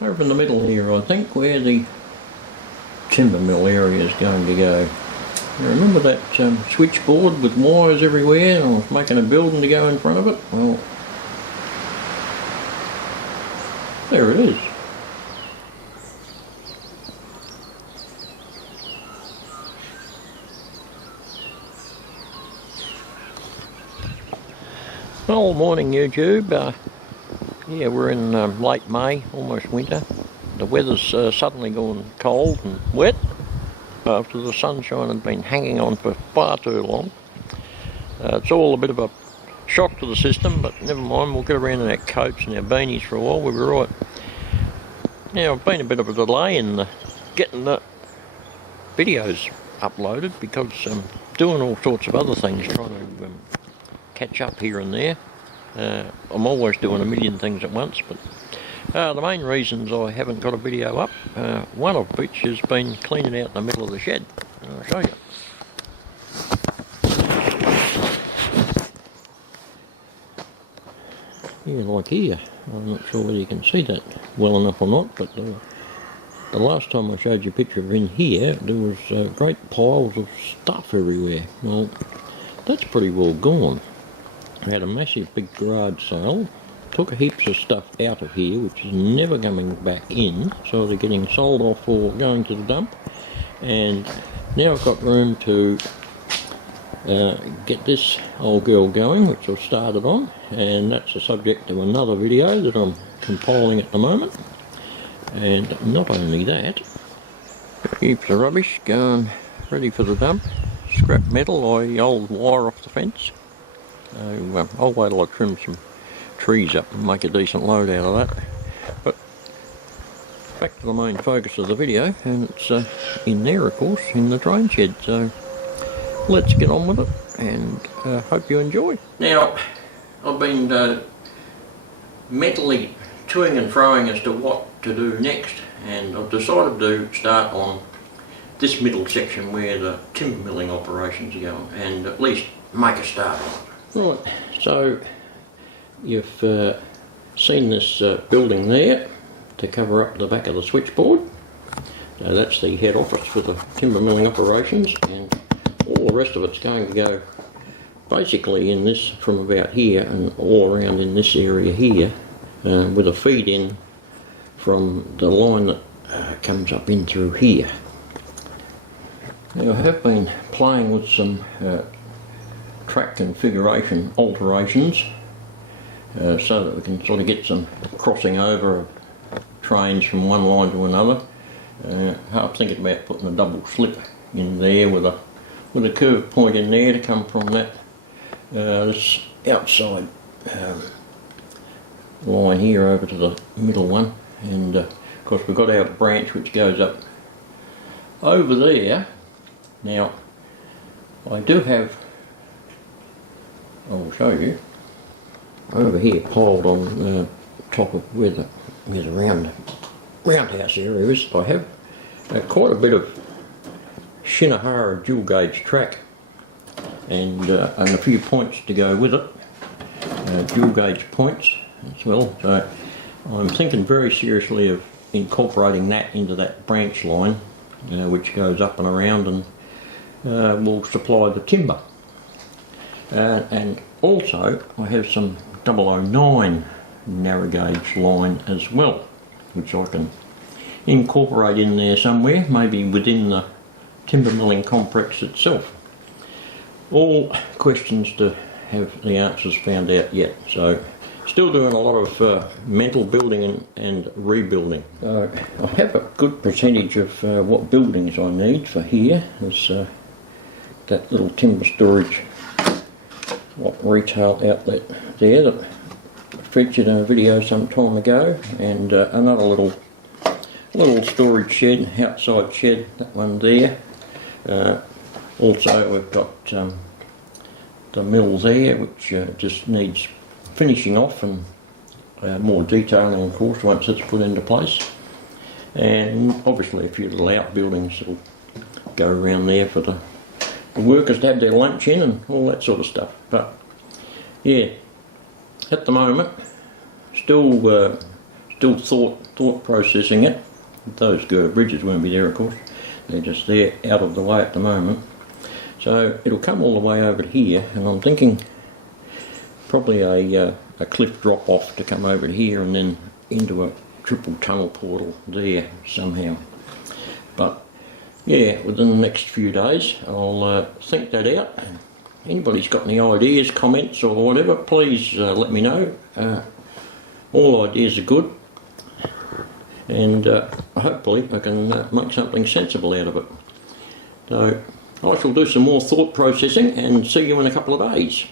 over in the middle here, I think, where the timber mill area is going to go. You remember that switchboard with wires everywhere, and I was making a building to go in front of it? Well, there it is. Well, morning YouTube. Yeah, we're in late May, almost winter. The weather's suddenly gone cold and wet after the sunshine had been hanging on for far too long. It's all a bit of a shock to the system, but never mind, we'll get around in our coats and our beanies for a while, we'll be right. Now, I've been a bit of a delay in getting the videos uploaded because I'm doing all sorts of other things, trying to catch up here and there. I'm always doing a million things at once, but the main reasons I haven't got a video up, one of which has been cleaning out the middle of the shed. I'll show you. Yeah, like here. I'm not sure whether you can see that well enough or not, but the last time I showed you a picture of in here, there was great piles of stuff everywhere. Well, that's pretty well gone. I had a massive big garage sale, took heaps of stuff out of here which is never coming back in, so they're getting sold off or going to the dump, and now I've got room to get this old girl going, which I've started on, and that's the subject of another video that I'm compiling at the moment. And not only that, heaps of rubbish going ready for the dump, scrap metal, or old wire off the fence. I'll wait till I trim some trees up and make a decent load out of that. But back to the main focus of the video, and it's in there, of course, in the train shed. So let's get on with it, and hope you enjoy. Now, I've been mentally toing and froing as to what to do next, and I've decided to start on this middle section where the timber milling operations are going, and at least make a start on it. Right, so you've seen this building there to cover up the back of the switchboard. So that's the head office for the timber milling operations, and all the rest of it's going to go basically in this from about here and all around in this area here, with a feed in from the line that comes up in through here. Now, I have been playing with some track configuration alterations so that we can sort of get some crossing over of trains from one line to another. I'm thinking about putting a double slip in there with a curved point in there to come from that this outside line here over to the middle one, and of course we've got our branch which goes up over there. Now I do have, I'll show you, over here piled on top of where the roundhouse area is. I have quite a bit of Shinohara dual gauge track and a few points to go with it, dual gauge points as well. So I'm thinking very seriously of incorporating that into that branch line, which goes up and around and will supply the timber. And also I have some 009 narrow gauge line as well, which I can incorporate in there somewhere, maybe within the timber milling complex itself. All questions to have the answers found out yet, so still doing a lot of mental building and rebuilding. I have a good percentage of what buildings I need for here. There's that little timber storage retail outlet there that featured in a video some time ago, and another little storage shed, outside shed, that one there. Also we've got the mill there, which just needs finishing off and more detailing, of course, once it's put into place. And obviously a few little outbuildings that'll go around there for the workers to have their lunch in and all that sort of stuff. But yeah, at the moment, still thought thought processing it. Those girder bridges won't be there, of course. They're just there out of the way at the moment. So it'll come all the way over to here, and I'm thinking probably a cliff drop off to come over to here and then into a triple tunnel portal there somehow. But yeah, within the next few days I'll think that out. Anybody's got any ideas, comments or whatever, please let me know. All ideas are good, and hopefully I can make something sensible out of it. So I shall do some more thought processing and see you in a couple of days.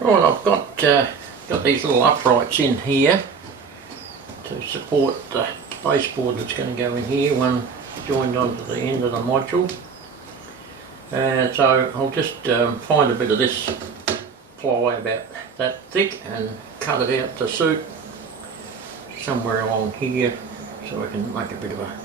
Right, I've got these little uprights in here to support the baseboard that's going to go in here, one joined onto the end of the module. So I'll just find a bit of this ply about that thick and cut it out to suit somewhere along here, so I can make a bit of a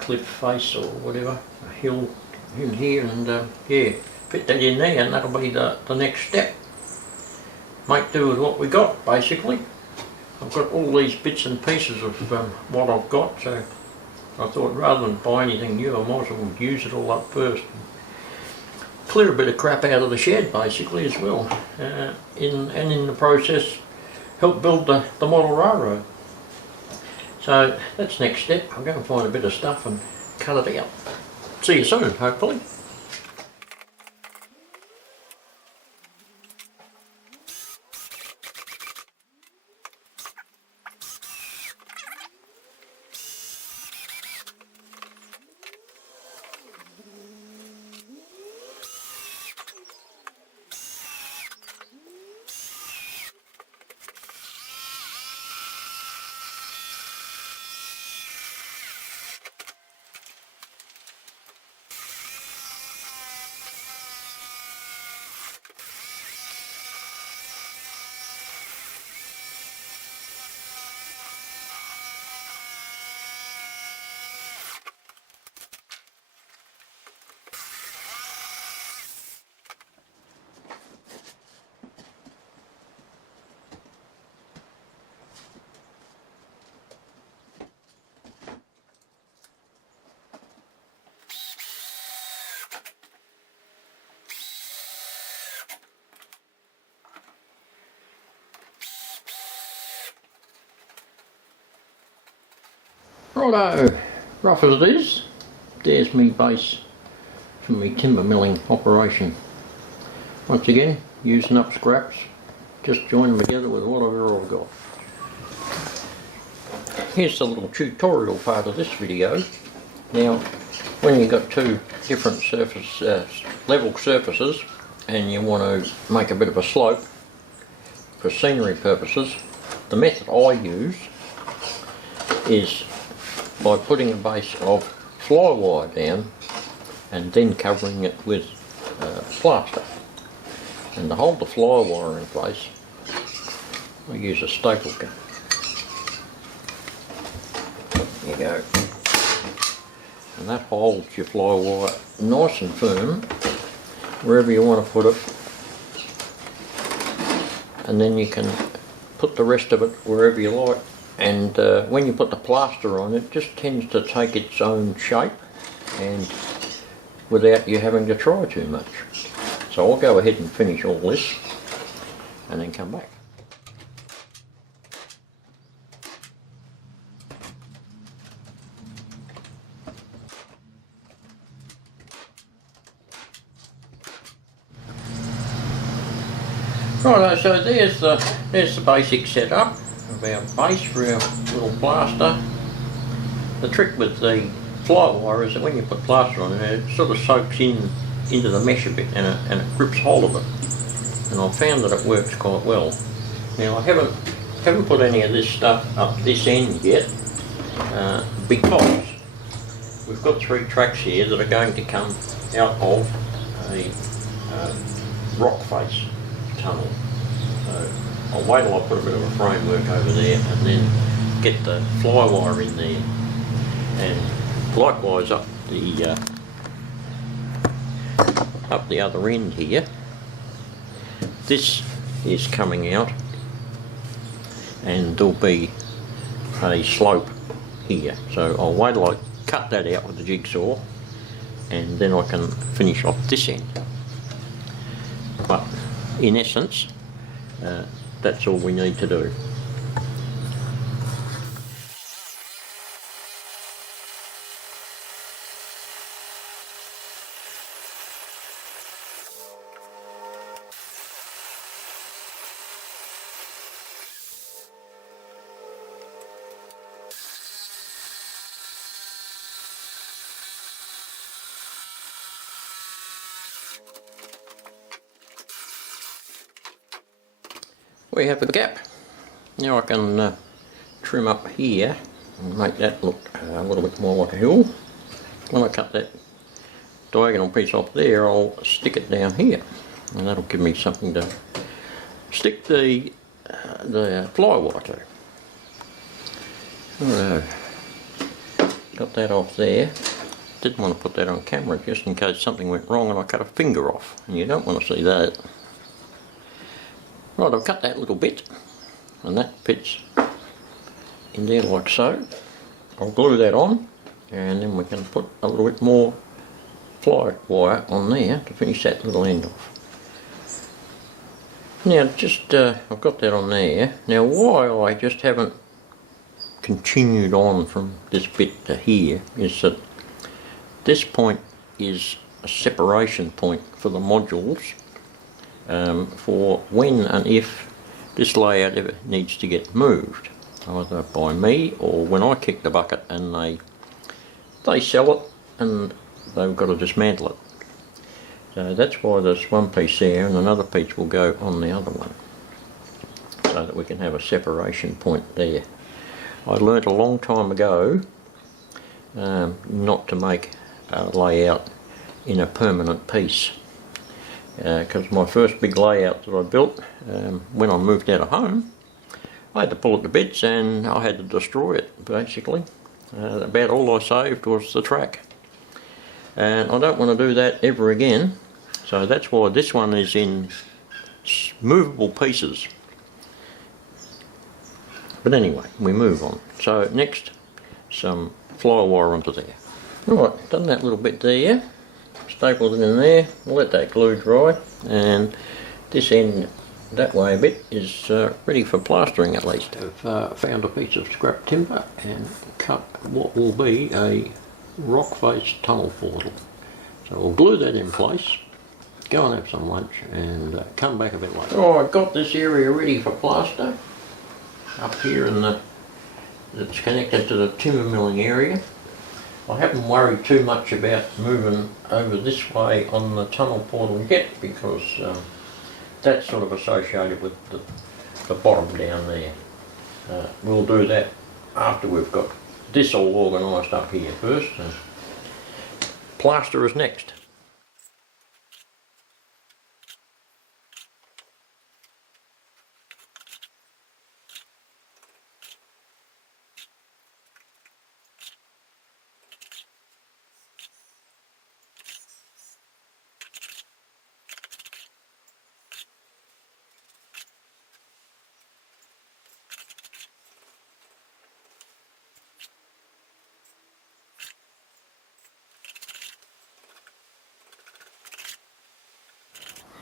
cliff face or whatever, a hill in here, and yeah, fit that in there, and that'll be the next step. Make do with what we got, basically. I've got all these bits and pieces of what I've got, so I thought rather than buy anything new, I might as well use it all up first. Clear a bit of crap out of the shed, basically, as well. In the process, help build the model railroad. So that's next step. I'll go and find a bit of stuff and cut it out. See you soon, hopefully. Righto, rough as it is, there's me base for me timber milling operation. Once again, using up scraps, just join them together with whatever I've got. Here's the little tutorial part of this video. Now, when you've got two different level surfaces and you want to make a bit of a slope for scenery purposes, the method I use is by putting a base of fly wire down and then covering it with plaster. And to hold the fly wire in place, I use a staple gun. There you go. And that holds your fly wire nice and firm wherever you want to put it. And then you can put the rest of it wherever you like. And when you put the plaster on, it just tends to take its own shape and without you having to try too much. So I'll go ahead and finish all this and then come back. Right, so there's the basic setup of our base for our little plaster. The trick with the fly wire is that when you put plaster on it sort of soaks into the mesh a bit and it grips hold of it. And I've found that it works quite well. Now I haven't put any of this stuff up this end yet because we've got 3 tracks here that are going to come out of a rock face tunnel. So I'll wait till I put a bit of a framework over there and then get the fly wire in there. And likewise up the other end here, this is coming out and there'll be a slope here. So I'll wait till I cut that out with the jigsaw and then I can finish off this end. But in essence, that's all we need to do. We have a gap. Now I can trim up here and make that look a little bit more like a hill. When I cut that diagonal piece off there, I'll stick it down here, and that'll give me something to stick the fly wire to. Righto. Got that off there. Didn't want to put that on camera just in case something went wrong and I cut a finger off, and you don't want to see that. Right, I've cut that little bit, and that fits in there like so. I'll glue that on, and then we can put a little bit more fly wire on there to finish that little end off. Now just, I've got that on there. Now why I just haven't continued on from this bit to here is that this point is a separation point for the modules. For when and if this layout ever needs to get moved, either by me or when I kick the bucket and they sell it and they've got to dismantle it. So that's why there's one piece there and another piece will go on the other one, so that we can have a separation point there. I learnt a long time ago not to make a layout in a permanent piece. Because my first big layout that I built, when I moved out of home, I had to pull it to bits and I had to destroy it basically. About all I saved was the track. And I don't want to do that ever again, so that's why this one is in movable pieces. But anyway, we move on. So next, some fly wire onto there. Right, done that little bit there. Stapled it in there, we'll let that glue dry, and this end that way a bit is ready for plastering at least. I've found a piece of scrap timber and cut what will be a rock face tunnel portal. So we'll glue that in place, go and have some lunch and come back a bit later. Oh, I've got this area ready for plaster up here in it's connected to the timber milling area. I haven't worried too much about moving over this way on the tunnel portal yet because that's sort of associated with the bottom down there. We'll do that after we've got this all organised up here first. Plaster is next.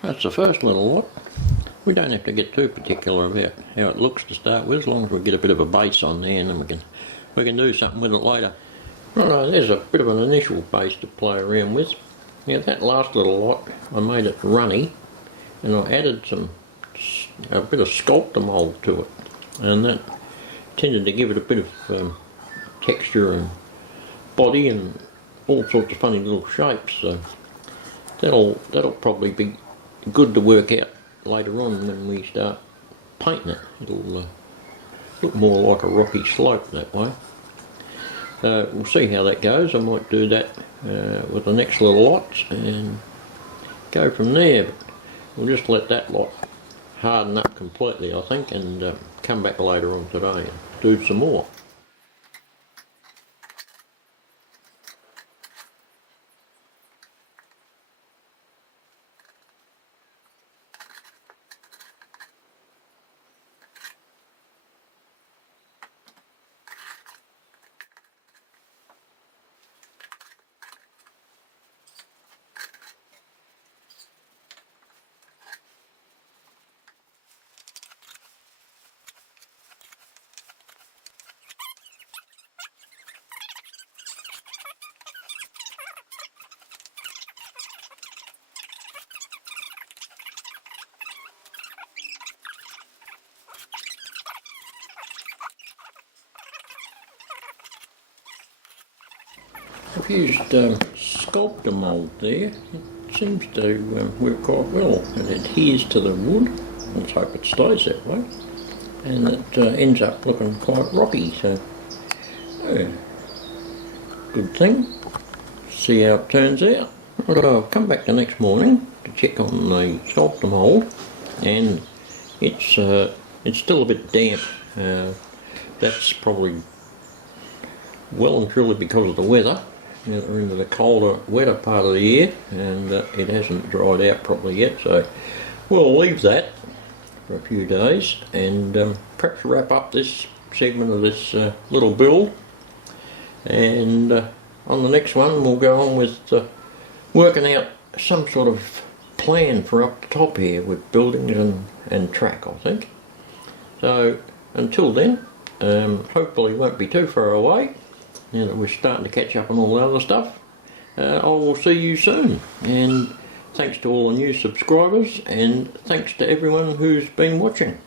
That's the first little lot. We don't have to get too particular about how it looks to start with, as long as we get a bit of a base on there, and then we can do something with it later. Right, there's a bit of an initial base to play around with. Now that last little lot, I made it runny, and I added a bit of sculptor mould to it, and that tended to give it a bit of texture and body and all sorts of funny little shapes. So that'll probably be good to work out later on when we start painting it. It'll look more like a rocky slope that way. We'll see how that goes. I might do that with the next little lots and go from there. But we'll just let that lot harden up completely, I think, and come back later on today and do some more. I've used sculptor mould there. It seems to work quite well. It adheres to the wood. Let's hope it stays that way. And it ends up looking quite rocky, so good thing. See how it turns out. Right, I'll come back the next morning to check on the sculptor mould, and it's still a bit damp. That's probably well and truly because of the weather. Now we're into the colder, wetter part of the year, and it hasn't dried out properly yet, so we'll leave that for a few days and perhaps wrap up this segment of this little build, and on the next one we'll go on with working out some sort of plan for up the top here with buildings and track, I think. So until then, hopefully it won't be too far away. Now that we're starting to catch up on all the other stuff, I will see you soon. And thanks to all the new subscribers, and thanks to everyone who's been watching.